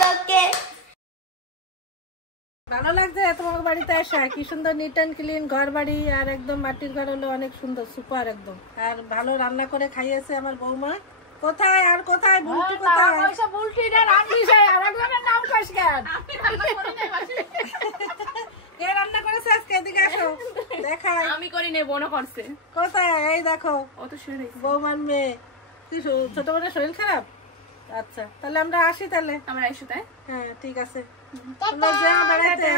লোকে। ভালো লাগছে তোমার বাড়িতে আসা, কি সুন্দর নিট অ্যান্ড ক্লিন ঘর বাড়ি, আর একদম মাটির ঘর হলো অনেক সুন্দর, সুপার একদম। আর ভালো রান্না করে খাইয়েছে আমার বৌমা। কোথায় আর কোথায় বুলটি, কোথায় বুলটিটা রান্নি যায় আর একজনের নাম কইস কেন? কে রান্না করেছে আজকে? এদিকে আসো দেখাই। আমি করি নে, বোনও করছে। কোথায়? এই দেখো ও তো শুয়ে বৌমার মেয়ে। কি ছোট বোনের শরীর খারাপ? আচ্ছা তাহলে আমরা আসি তাহলে। আমরা এসো তাই? হ্যাঁ ঠিক আছে, তোমরা যাও বেড়াতে।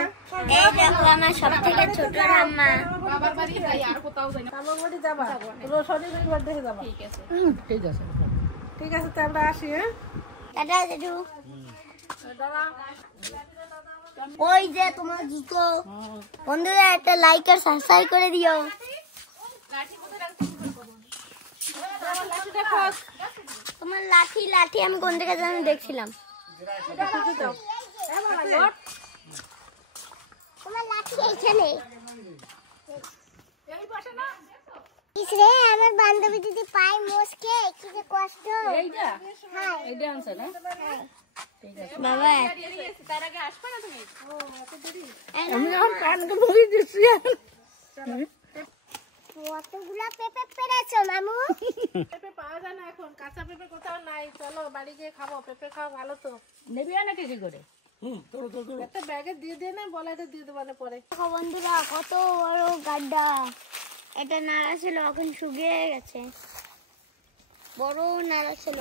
এই দেখো আমার সবথেকে ছোট আম্মা। বাবার বাড়ি যাই, আর কোথাও যাই না। আমার বাড়ি যাবা? তোমরা শনিবার ঘর দেখে যাবা? ঠিক আছে। ঠিক আছে, ঠিক আছে তো আমরা আসি। হ্যাঁ টাটা দাদু। ওই যে তোমার জুতো। বন্ধুরা একটা লাইক আর সাবস্ক্রাইব করে দিও। তোমার লাঠি লাঠি আমি কোন থেকে জানি দেখছিলাম। তোমার লাঠি এইখানে। ইসরে আমার বান্ধবী যদি পায় মোসকে কি যে কষ্ট। এইটা হ্যাঁ এইটা আনছ না? ঠিক আছে বাবা। তার আগে আসবে না তুমি? আমি এখন কানকে মুড়ি দিচ্ছি। কতগুলা পেঁপে পেরেছো মামু? পেঁপে পাওয়া যায় না এখন, কাঁচা পেঁপে কোথাও নাই। চলো বাড়ি গিয়ে খাবো, পেঁপে খাওয়া ভালো তো। নেবি না কেজি করে? একটা ব্যাগে দিয়ে দিয়ে না, বলাইতে দিয়ে দেবো না পরে। দেখো বন্ধুরা কত বড় গাড্ডা। এটা নাড়া ছিল, এখন শুকিয়ে গেছে। বড় নাড়া ছিল,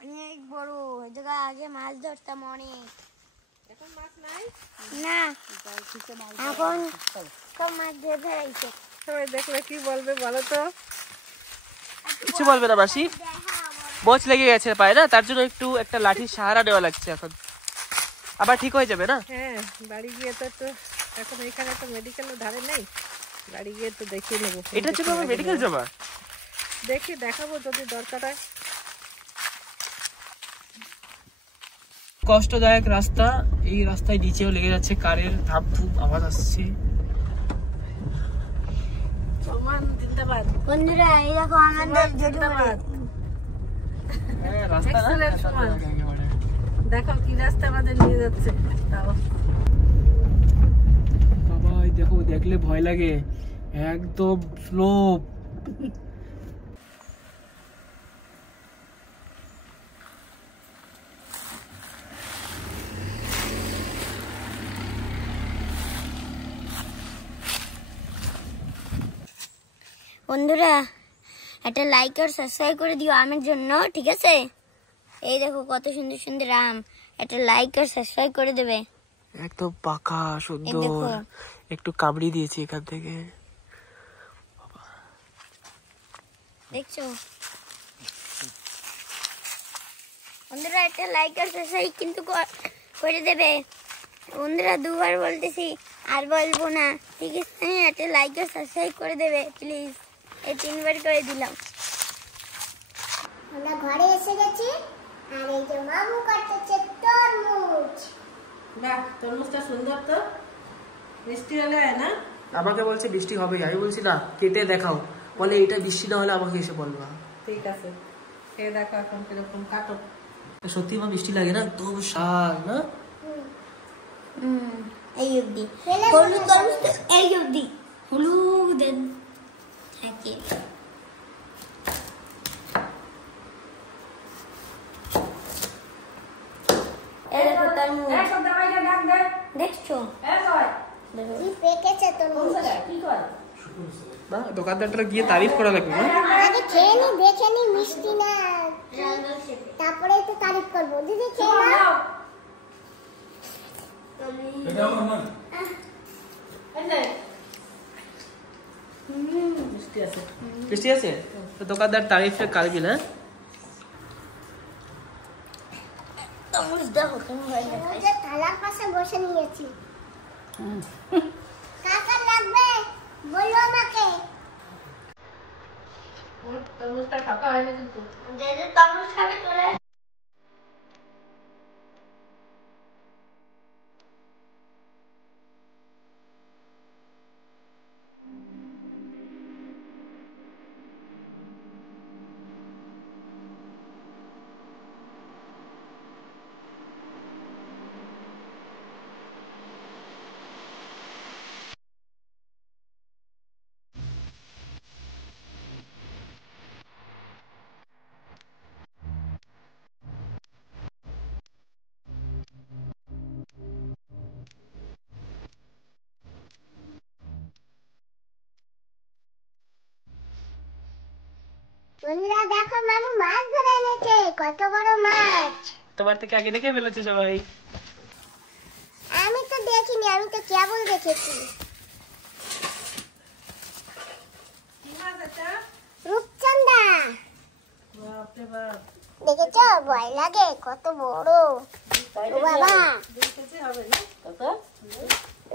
অনেক বড়। এই জায়গা আগে মাছ ধরতাম অনেক। এখন মাছ নাই না, এখন সব মাছ ধরে ফেলাইছে। সবাই দেখলে কি বলবে বলো তো? কিছু বলবে না মাসি, বোঝ লেগে গেছে পায়ে না, তার জন্য একটু একটা লাঠির সাহারা দেওয়া লাগছে। এখন আবার ঠিক হয়ে যাবে না? হ্যাঁ বাড়ি গিয়ে তো একটু, এখন এখানে তো মেডিকেলের ধারে নেই, বাড়ি গিয়ে তো দেখিয়ে নেবো। এটার জন্য আমার মেডিকেল যাবা? দেখি দেখাবো যদি দরকার হয়। কষ্টদায়ক রাস্তা, এই রাস্তায় নিচেও লেগে যাচ্ছে কারের ধাপ ধুপ আওয়াজ আসছে। সমান জিন্দাবাদ বন্ধুরা এই দেখো আমাদের জিন্দাবাদ। হ্যাঁ রাস্তা না, Excellent সমান। দেখো কি রাস্তা আমাদের নিয়ে যাচ্ছে। তাও বাবা দেখো, দেখলে ভয় লাগে, একদম স্লোপ। বন্ধুরা একটা লাইক আর সাবস্ক্রাইব করে দিও আমের জন্য, ঠিক আছে? এই দেখো কত সুন্দর সুন্দর আম, একটা লাইক আর সাবস্ক্রাইব করে দেবে। একদম পাকা সুন্দর, একটু কামড়ি দিয়েছি এখান থেকে। দেখছো বন্ধুরা, একটা লাইক আর সাবস্ক্রাইব কিন্তু করে দেবে। বন্ধুরা দুবার বলতেছি, আর বলবো না, ঠিক আছে? একটা লাইক আর সাবস্ক্রাইব করে দেবে প্লিজ। এই 3 বার করে দিলাম। আমরা ঘরে এসে গেছি, আর এই যে মামু কাটছে তরমুজ। বাহ, তরমুজটা সুন্দর তো, মিষ্টি হলে হয় না? আমাকে বলছে বৃষ্টি হবে, আমি বলছি না, কেটে দেখাও। বলে এটা বৃষ্টি না হলে আমাকে এসে বলবা। ঠিক আছে, খেয়ে দেখো এখন কিরকম, কাটো। সত্যি মা বৃষ্টি লাগে না তো, শাল না? এই অবধি হলুদ তরমুজ, এই অবধি হলুদ থাকে। এই দেখো তরমুজ, দেখছো কি পেকেছে তরমুজ। না দোকানদারটা গিয়ে তারিফ করা লাগবে না? আগে খেয়ে নি, দেখে নি মিষ্টি না, তারপরে তো তারিফ করবো। দিদি খেয়ে নাও। বৃষ্টি আছে তো দোকানদার তারিফে কারবি না? তরমুজ দেখো কেমন হয়ে গেছে। থালার পাশে বসে নিয়েছি। কাকা লাগবে বলো আমাকে। তরমুজটা ফাঁকা হয়নি কিন্তু। যে তরমুজ খাবে চলে। বন্ধুরা দেখো মামু মাছ ধরে এনেছে, কত বড় মাছ। তোমার থেকে আগে দেখে ফেলেছে সবাই। আমি তো দেখিনি, আমি তো কেবল দেখেছি। রূপচন্দা বাপরে বাপ, দেখেছো? ভয় লাগে, কত বড়। ও বাবা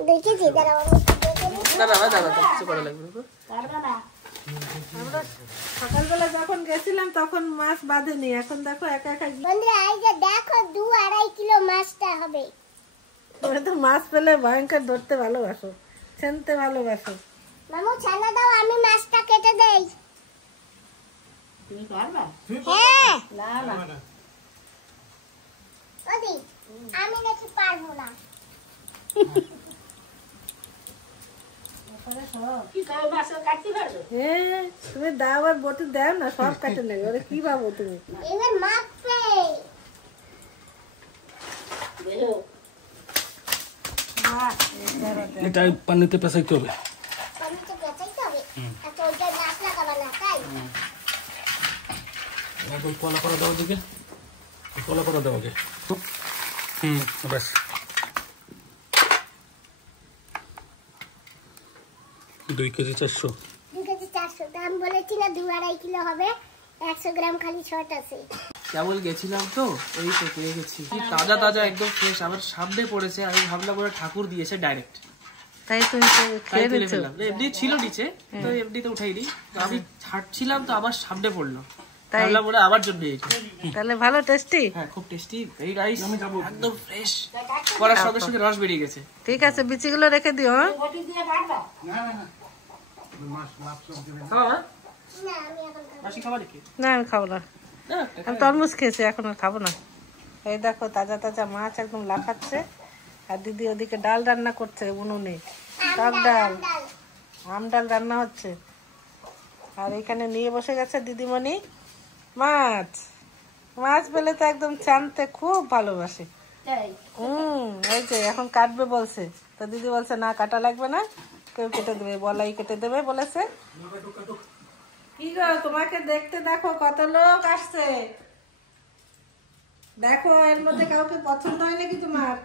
দেখেছি, দাঁড়াও আমি একটু দেখে নিই। দাদা কিছু করা লাগবে না। আমরা সকালবেলা যখন গেছিলাম তখন মাছ বাঁধেনি, এখন দেখো একা একা বন্ধুরা এই যে দেখো 2-2.5 কিলো মাছটা হবে। তুমি তো মাছ পেলে ভয়ঙ্কর ধরতে ভালোবাসো, ছেনতে ভালোবাসো। মামু ছানা দাও, আমি মাছটা কেটে দেই। তুমি পারবা? হ্যাঁ না না, ওদি আমি নাকি পারবো না। তুমি দাও আর বটি দাও না, সব কাটে নেবে। ওরে কি ভাবো তুমি? এবার মাপবে। এটা পানিতে পেঁচাইতে হবে। পানিতে বেচাইতে হবে। আচ্ছা ওইটা গাছ লাগাবা না তাই? এখন কলা করা দেওয়া দিকে, কলা করা দেওয়া গে। ব্যাস 2 কেজি 400। 2 কেজি 400, দাম বলেছি না 2-2.5 কিলো হবে। 100 গ্রাম খালি শর্ট আছে। কেবল গেছিলাম তো, এই তো পেয়ে গেছি। তাজা তাজা একদম ফ্রেশ, আমার সামনে পড়েছে। আমি ভাবলাম ওরা ঠাকুর দিয়েছে ডাইরেক্ট, তাই তুমি তাই তুলে ফেললাম। এমনি ছিল নিচে, তো এমনিতে উঠাইনি। তো আমি ছাড়ছিলাম তো আমার সামনে পড়লো, ভাবলাম ওরা আমার জন্য। তাহলে ভালো টেস্টি। হ্যাঁ খুব টেস্টি, ভেরি নাইস, একদম ফ্রেশ। করার সঙ্গে সঙ্গে রস বেরিয়ে গেছে। ঠিক আছে, বিচিগুলো রেখে দিও। খাওয়া না আমি এখন খাবো। মাসি খাওয়া দেখি না আমি খাবো না, আমি তরমুজ খেয়েছি, এখন আর খাবো না। এই দেখো তাজা তাজা মাছ একদম লাফাচ্ছে, আর দিদি ওদিকে ডাল রান্না করছে উনুনে, টক ডাল, আম ডাল রান্না হচ্ছে। আর এখানে নিয়ে বসে গেছে দিদিমণি মাছ। মাছ পেলে তো একদম চানতে খুব ভালোবাসে। এই যে এখন কাটবে বলছে, তো দিদি বলছে না কাটা লাগবে না, কেউ কেটে দেবে, বলাই কেটে দেবে বলেছে। কি গো তোমাকে দেখতে দেখো কত লোক আসছে। দেখো এর মধ্যে কাউকে পছন্দ হয় নাকি তোমার?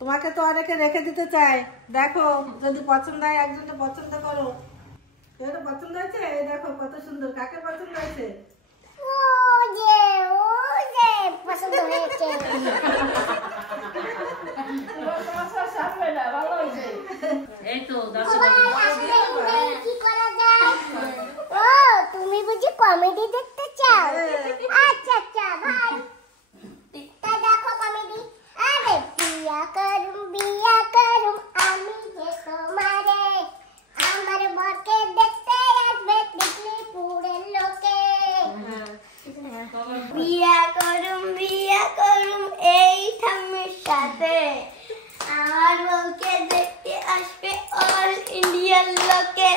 তোমাকে তো অনেকে রেখে দিতে চায়। দেখো যদি পছন্দ হয় একজনকে পছন্দ করো। এর পছন্দ হয়েছে? এই দেখো কত সুন্দর, কাকে পছন্দ হয়েছে? ও যে পছন্দ হয়েছে। এই তো কি করা যায়? ও তুমি বুঝি কমেডি দেখতে চাও? আচ্ছা আচ্ছা ভাই, তা দেখো কমেডি। আরে বিয়া করুম আমি যে তোমারে, আমার বরকে দেখতে আসবে ত্রিপুরের লোকে। বিয়া করুম এই ঠাম্মির সাথে, আমার বউকে দেখতে আসবে অল ইন্ডিয়ার লোকে।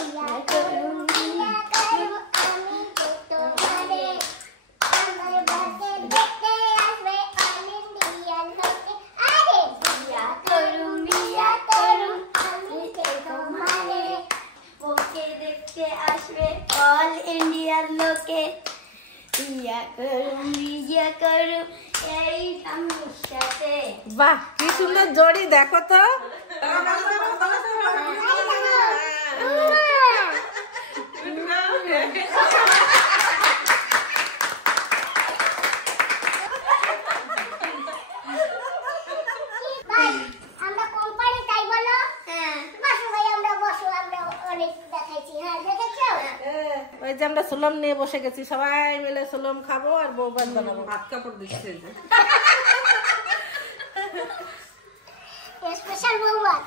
বিয়া করুম আমি যে তোমারে, আমার বউকে দেখতে আসবে অল ইন্ডিয়ার লোকে। আরে বিয়া করুম আমি যে তোমারে, বউকে দেখতে আসবে অল ইন্ডিয়ার লোকে। বিয়া করুম এই ঠাম্মির সাথে। বাহ কি সুন্দর জড়ি, দেখো তো। ভাই আমরা কোম্পানি তাই বলো? হ্যাঁ বসো ভাই, আমরা বসো, আমরা অনেক দেখাইছি। হ্যাঁ দেখেছো? ওই যে আমরা সোলম নিয়ে বসে গেছি, সবাই মিলে সোলম খাবো আর বউ ভাত বানাবো। ভাত কাপড় দিচ্ছে স্পেশাল বউবার।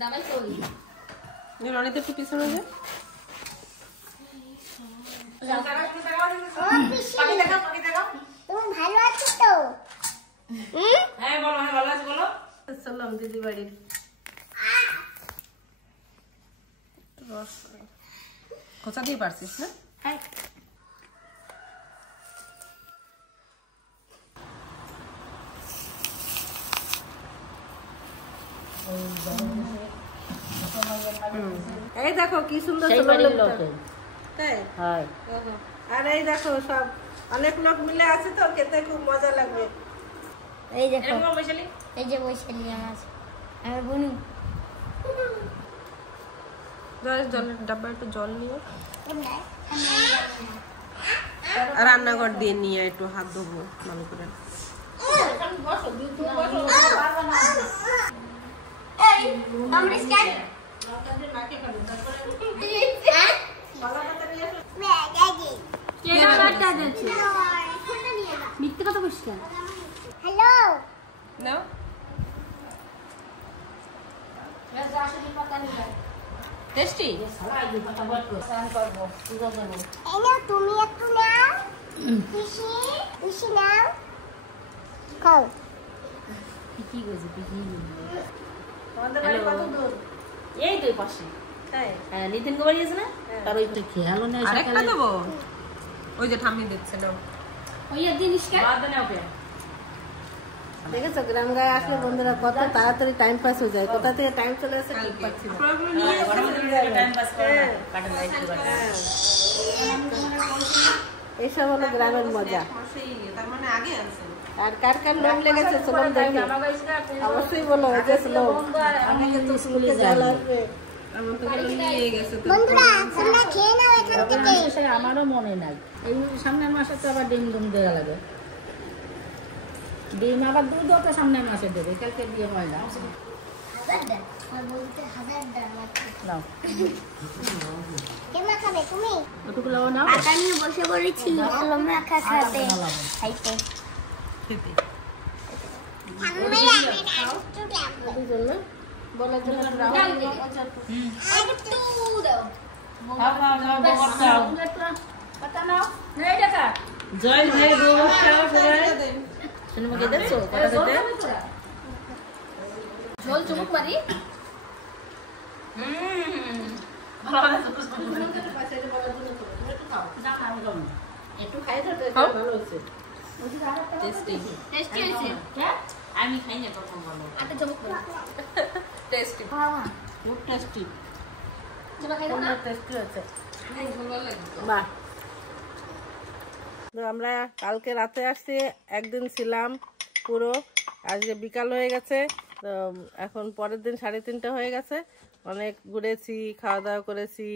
দাবাই কই? রনিতে একটু পিছনে যায়। ও পিসি, তুমি ভালো আছো তো? হ্যাঁ বলো, হ্যাঁ ভালো আছে বলো। সোলম দিদি বাড়ির খোঁচা দিয়ে পারছিস না? হ্যাঁ এই দেখো কি সুন্দর সেই ছোলা বাড়ির লোকটা। লোকের। তাই হয়। ওহো। আর এই দেখো সব অনেক লোক মিলে আছে তো খেতে খুব মজা লাগবে। এই দেখো এরকম বৈশালী? এই যে বৈশালী আমার বোনু জলের ডাব্বা একটু জল নিও। আর রান্নাঘর দিয়ে নিয়ে একটু হাত ধোবো ভালো করে। মিথ্যে কথা বলিস কেন? হ্যালো নাও। টেস্টি? তুমি একটু নাও পিসি পিসি নাও খাও আমাদের বাড়ি কত দূর? এই তো পাশে। তাই হ্যাঁ, নিতিন গো বাড়ি আছে না? তার ওই খেয়ালও নেই। আরেকটা দেবো? ওই যে ঠাম্মি দিচ্ছে নাও। বাদ দে না ওকে। দেখেছো গ্রাম গায়ে আসলে বন্ধুরা কত তাড়াতাড়ি টাইম পাস হয়ে যায়, কোথা থেকে টাইম চলে আসে ঠিক পাচ্ছি না। টাইম পাস করে না। কাটা লাইট করে। এইসব হলো গ্রামের মজা। তার মানে আগে আছে। আর কার কার লোক লেগেছে সোলম দেখে অবশ্যই বলো এই যে সোলম আমি কিন্তু স্কুলে জল আসবে। আমার তো গেলে নিয়ে গেছে তো। বন্ধুরা তোমরা খেয়ে নাও এখান থেকে আমারও মনে নাই। এই সামনের মাসে তো আবার ডিম দুম দেওয়া লাগে। ডিম আবার দুধও তো সামনের মাসে দেবে। কালকে দিয়ে হয় না। নাও। কেমন খাবে তুমি? ওটুকু লাও নাও। আটা নিয়ে বসে পড়েছি কলম রাখা খাতে খাইতে খেতে। ওই জন্য বলার জন্য খাও খাও খাও বকর খাও। জয় ভাই বকর খাও সবাই। শুনে মুখে দেখছো কথা দিতে? ঝোল চুমুক মারি। একটু খাই তো ভালো হচ্ছে। টেস্টি হয়েছে। আমি খাই না কখন বলো। আটা চুমুক মারি। টেস্টি। খুব টেস্টি। টেস্টি হচ্ছে। বাহ। তো আমরা কালকে রাতে আসছি, একদিন ছিলাম পুরো, আজকে বিকাল হয়ে গেছে। তো এখন পরের দিন 3:30 হয়ে গেছে। অনেক ঘুরেছি, খাওয়া দাওয়া করেছি,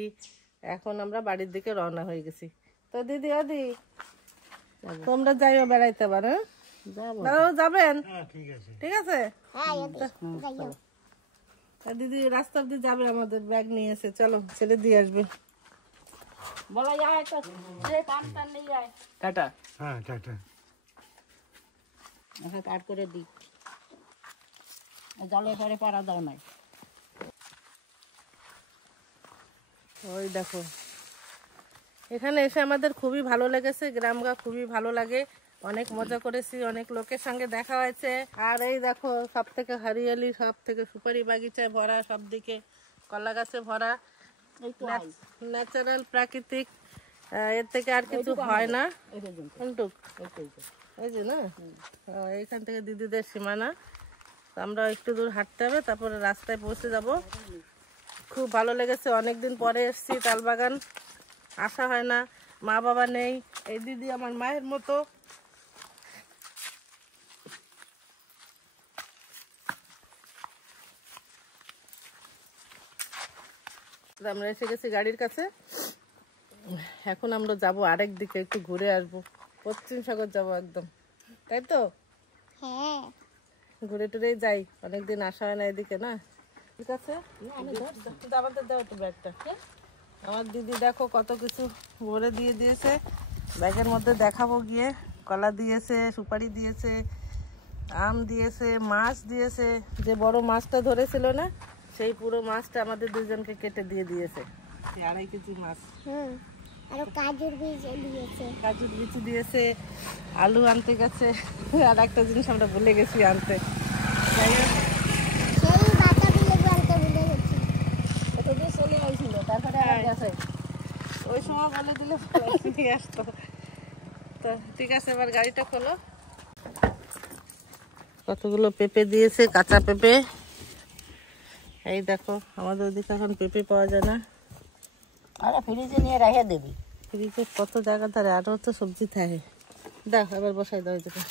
এখন আমরা বাড়ির দিকে রওনা হয়ে গেছি। তো দিদি আদি তোমরা যাইও বেড়াইতে পারো? দাদাও যাবেন? ঠিক আছে। তা দিদি রাস্তা দিয়ে যাবে, আমাদের ব্যাগ নিয়ে এসে চলো ছেড়ে দিয়ে আসবে। বলা যায় তো যে কাম টান নেই যায়। টাটা। হ্যাঁ টাটা। এখন কাট করে দিই। জলে পরে পারা দাও নাই। ওই দেখো এখানে এসে আমাদের খুবই ভালো লেগেছে, গ্রামগা খুবই ভালো লাগে, অনেক মজা করেছি, অনেক লোকের সঙ্গে দেখা হয়েছে। আর এই দেখো সব থেকে হারিয়ালি, সব থেকে সুপারি বাগিচায় ভরা, সব দিকে কলা গাছে ভরা, ন্যাচারাল প্রাকৃতিক, এর থেকে আর কিছু হয় না। কোনটুক? এই যে না, এইখান থেকে দিদিদের সীমানা। তো আমরা একটু দূর হাঁটতে হবে, তারপরে রাস্তায় পৌঁছে যাব। খুব ভালো লেগেছে, অনেকদিন পরে এসেছি তালবাগান, আসা হয় না, মা বাবা নেই। এই দিদি আমার মায়ের মতো। আমরা এসে গেছি গাড়ির কাছে। এখন আমরা যাব আরেক দিকে, একটু ঘুরে আসবো, পশ্চিম সাগর যাবো একদম, তাই তো? হ্যাঁ ঘুরে টুরেই যাই, অনেকদিন আসা হয় না এদিকে না। ঠিক আছে, আমাদের দাও তো ব্যাগটা। আমার দিদি দেখো কত কিছু ভরে দিয়ে দিয়েছে ব্যাগের মধ্যে, দেখাবো গিয়ে। কলা দিয়েছে, সুপারি দিয়েছে, আম দিয়েছে, মাছ দিয়েছে। যে বড় মাছটা ধরেছিল না, সেই পুরো মাছটা আমাদের দুজনকে কেটে দিয়ে দিয়েছে, 2.5 কেজি মাছ। আর কাজুর বীজ দিয়েছে। কাজুর বিচি দিয়েছে, আলু আনতে গেছে, আর একটা জিনিস আমরা ভুলে গেছি আনতে। যাই হোক, সেই বাতাবি লেবু আনতে ভুলে গেছি। এটা দিয়ে চলে আসছিল, তারপরে আবার গেছে। ওই সময় বলে দিলে নিয়ে আসতো। তো ঠিক আছে, এবার গাড়িটা খোলো। কতগুলো পেঁপে দিয়েছে, কাঁচা পেঁপে। এই দেখো, আমাদের ওদিকে এখন পেঁপে পাওয়া যায় না, আরে ফ্রিজে নিয়ে রেখে দিবি। ফ্রিজে কত জায়গা ধরে আরও তো সবজি থাকে। দাও এবার বসাই দাও এদিকে।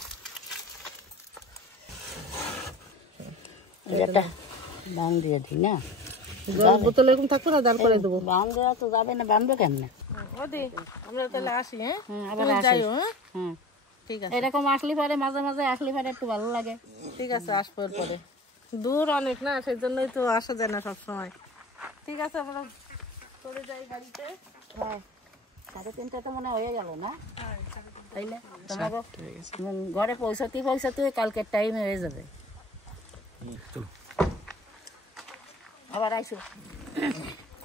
এটা বান দিয়ে দিই না, জল বোতল এরকম থাকবে না, দাঁড় করে দেবো। বান দেওয়া তো যাবে না, বানবে কেমনে? ওদি আমরা তাহলে আসি। হ্যাঁ আবার তুমি যাইও। হ্যাঁ হুম, ঠিক আছে। এরকম আসলে পরে মাঝে মাঝে আসলে পরে একটু ভালো লাগে। ঠিক আছে, আসবো পরে। দূর অনেক না, সেই জন্যই তো আসা যায় না সবসময়। ঠিক আছে, আমরা চলে যাই গাড়িতে। হ্যাঁ, 3:30 তো মনে হয়ে গেল না? তাইলে তোমাকে ঘরে পৌঁছাতে কালকের টাইমে হয়ে যাবে। চলো আবার আইসো।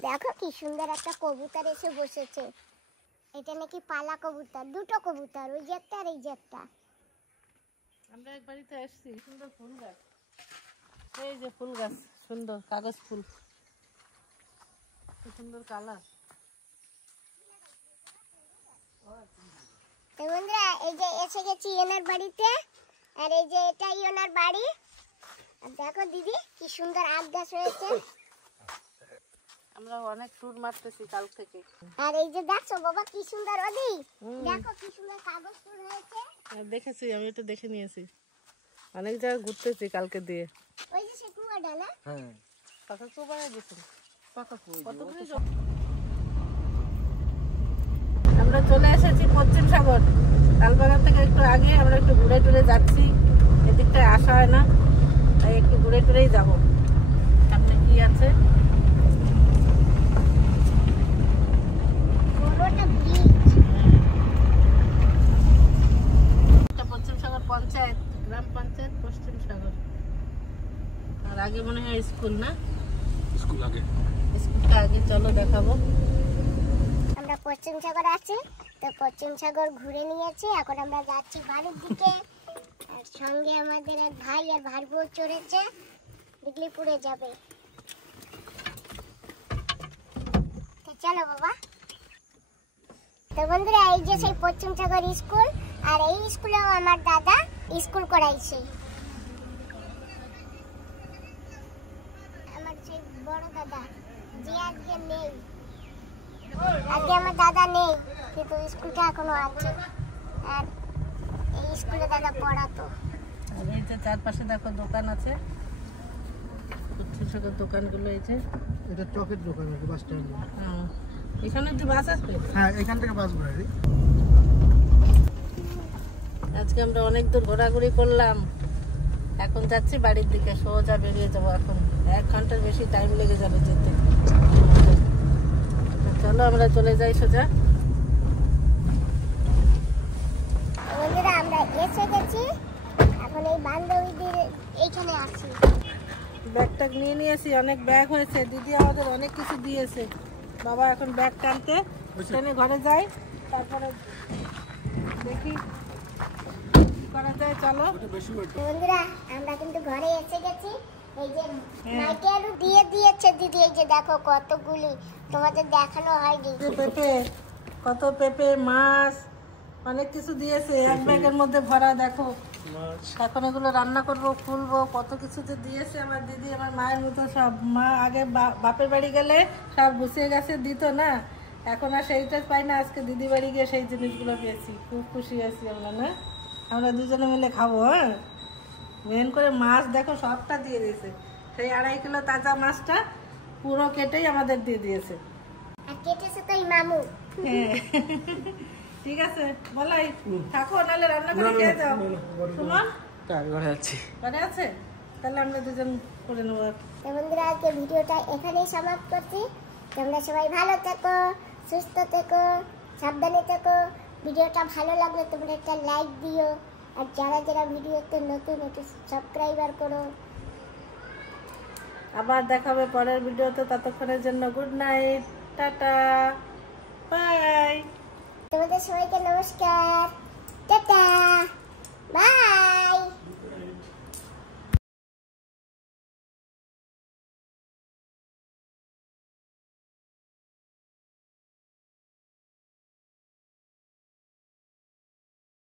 দেখো কি সুন্দর একটা কবুতর এসে বসেছে। এটা নাকি পালা কবুতর, দুটো কবুতর, ওই যে একটা আর এই যে একটা। আমরা এক বাড়িতে এসেছি, সুন্দর ফুল গাছ। এই যে ফুল গাছ, সুন্দর কাগজ ফুল, কি সুন্দর কালার। তো বন্ধুরা এই যে এসে গেছি এনার বাড়িতে, আর এই যে এটাই ওনার বাড়ি। আর দেখো দিদি কি সুন্দর আম গাছ হয়েছে। আমরা অনেক ট্যুর মারতেছি কাল থেকে। আর এই যে দেখছো বাবা কি সুন্দর, ওদি দেখো কি সুন্দর কাগজ ফুল হয়েছে। আর দেখেছি, আমি এটা দেখে নিয়েছি। অনেক জায়গায় ঘুরতেছি কালকে দিয়ে। ওই যে সে কুয়াটা না? হ্যাঁ পাকা তো বানাই দিয়েছেন। আমরা চলে এসেছি পশ্চিম সাগর। লালবাগান থেকে একটু আগে আমরা একটু ঘুরে টুরে যাচ্ছি, এদিকটায় আসা হয় না, তাই একটু ঘুরে টুরেই যাবো। সামনে কি আছে? পুরোটা ব্রিজ। এটা পশ্চিম সাগর পঞ্চায়েত, গ্রাম পঞ্চায়েত পশ্চিম সাগর। আর আগে মনে হয় স্কুল না? স্কুল আগে, স্কুলটা আগে, চলো দেখাবো। আমরা পশ্চিম সাগর আছি, তো পশ্চিম সাগর ঘুরে নিয়েছি। এখন আমরা যাচ্ছি বাড়ির দিকে। আর সঙ্গে আমাদের এক ভাই আর ভাইবউ চড়েছে, দিগলিপুরে যাবে। তো চলো বাবা। তো বন্ধুরা এই যে সেই পশ্চিম সাগর স্কুল, আর এই স্কুলেও আমার দাদা স্কুল করাইছে। আমার সেই বড় দাদা যে আজকে নেই, আজকে আমার দাদা নেই, কিন্তু স্কুলটা এখনো আছে। আর এই স্কুলে দাদা পড়াতো। আর এই যে চারপাশে দেখো দোকান আছে, ছোট ছোট দোকানগুলো। এই যে এটা চকের দোকান আছে বাস স্ট্যান্ড। এখানে যে বাস আসবে। হ্যাঁ, এখান থেকে বাস ঘোরাই। আজকে আমরা অনেক দূর ঘোরাঘুরি করলাম, এখন যাচ্ছি বাড়ির দিকে। সোজা বেরিয়ে যাবো, এখন 1 ঘন্টার বেশি টাইম লেগে যাবে যেতে। চলো আমরা চলে যাই সোজা। বন্ধুরা আমরা এসে গেছি, এখন এই বান্ধবীদের এইখানে আছি। ব্যাগ ট্যাগ নিয়ে নিয়েছি, অনেক ব্যাগ হয়েছে। দিদি আমাদের অনেক কিছু দিয়েছে। বাবা এখন ব্যাগ টানতে, ট্রেনে ঘরে যাই, তারপরে দেখি কি করা যায়। চলো বন্ধুরা আমরা কিন্তু ঘরে এসে গেছি। এই যে মাইকে আলু দিয়ে দিয়েছে দিদি, এই যে দেখো কতগুলি, তোমাদের দেখানো হয়নি। পেঁপে, কত পেঁপে, মাছ, অনেক কিছু দিয়েছে এক ব্যাগের মধ্যে ভরা। দেখো এখন এগুলো রান্না করবো, খুলবো, কত কিছু যে দিয়েছে আমার দিদি। আমার মায়ের মতো সব। মা আগে বাপের বাড়ি গেলে সব গুছিয়ে গেছে দিত না, এখন আর সেইটা পাই না। আজকে দিদি বাড়ি গিয়ে সেই জিনিসগুলো পেয়েছি, খুব খুশি আছি আমরা। না আমরা দুজনে মিলে খাবো। হ্যাঁ, মেন করে মাছ দেখো সবটা দিয়ে দিয়েছে। সেই 2.5 কিলো তাজা মাছটা পুরো কেটেই আমাদের দিয়ে দিয়েছে। আর কেটেছে তো এই মামু। হ্যাঁ ঠিক আছে, বলাই থাকো, নাহলে রান্না করে খেয়ে যাও। সুমন ঘরে যাচ্ছি। ঘরে আছে, তাহলে আমরা দুজন করে নেবো। তো বন্ধুরা আজকে ভিডিওটা এখানেই সমাপ্ত করছি। তোমরা সবাই ভালো থেকো, সুস্থ থেকো, সাবধানে থেকো। ভিডিওটা ভালো লাগলে তোমরা একটা লাইক দিও, আর যারা যারা ভিডিওতে নতুন একটু সাবস্ক্রাইবার করো। আবার দেখাবে পরের ভিডিওতে, ততক্ষণের জন্য গুড নাইট, টাটা, বাই। তোমাদের সবাইকে নমস্কার, টাটা, বাই।